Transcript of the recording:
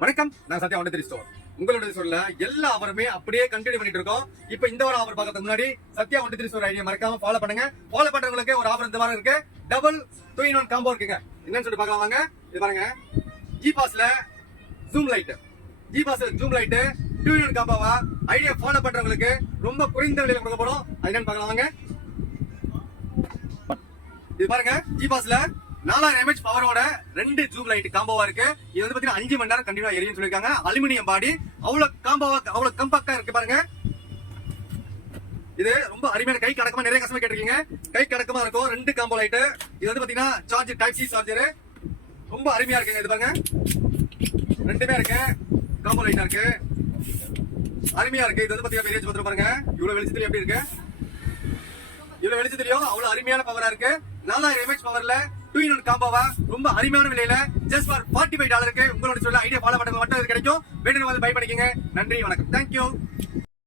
வணக்கம், நான் சத்யா ஒன்று ஸ்டோர். உங்களோட ஸ்டோர்ல எல்லா ஆஃபருமே அப்படியே கண்டினியூ பண்ணிட்டு இருக்கோம். இப்போ இந்த ஒரு ஆஃபர் பார்க்கறதுக்கு முன்னாடி சத்யா ஒன்று ஸ்டோர் ஐடியா மறக்காம ஃபாலோ பண்ணுங்க. ஃபாலோ பண்றவங்களுக்கு ஒரு ஆஃபர் இந்த வாரம் இருக்கு. டபுள் 2-in-1 காம்போ இருக்குங்க. என்னன்னு சொல்லி பார்க்கலாம் வாங்க. இது பாருங்க, ஜி பாஸ்ல ஜூம் லைட், ஜி பாஸ்ல ஜூம் லைட் 2-in-1 காம்போவா ஐடியா ஃபாலோ பண்றவங்களுக்கு ரொம்ப குறைந்த விலையில கொடுக்க போறோம். அது என்னன்னு பார்க்கலாம் வாங்க. இது பாருங்க, ஜி பாஸ்ல 4000 mAh பவரோட 2 ஜூம் லைட் காம்போவா இருக்கு. இது வந்து பாத்தீங்கன்னா 5 மணி நேரம் கண்டினியூவா எரியும் சொல்லிருக்காங்க. அலுமினியம் பாடி, அவ்வளவு காம்போவா, அவ்வளவு கம்பாக்டா இருக்கு பாருங்க. இது ரொம்ப அருமையான, கை கடக்கமா, நிறைய கஸ்டமர் கேட்டிருக்கீங்க, கை கடக்கமா இருக்கும். 2 காம்போ லைட். இது வந்து பாத்தீங்கன்னா சார்ஜ் டைப் சி சார்ஜர், ரொம்ப அருமையா இருக்குங்க. இது பாருங்க, ரெண்டுமே இருக்கு, காம்போ லைட்டா இருக்கு, அருமையா இருக்கு. இது வந்து பாத்தீங்கன்னா ரேஞ்ச் வந்து பாருங்க, இவ்வளவு வெளிச்சத்துல எப்படி இருக்கு, இவ்வளவு வெளிச்சம் தெரியும், அவ்வளவு அருமையான பவரா இருக்கு. 4000 mAh பவர்ல 2-in-1 காம்போவா ரொம்ப அருமையான விலையில ஜஸ்ட் ஃபார் $45 உங்களோட சொல்ல ஐடியா ஃபாலோ பண்றது மட்டும் இது கிடைக்கும். வேணும்னு வந்து பை பண்ணிக்கங்க. நன்றி, வணக்கம், தேங்க்யூ.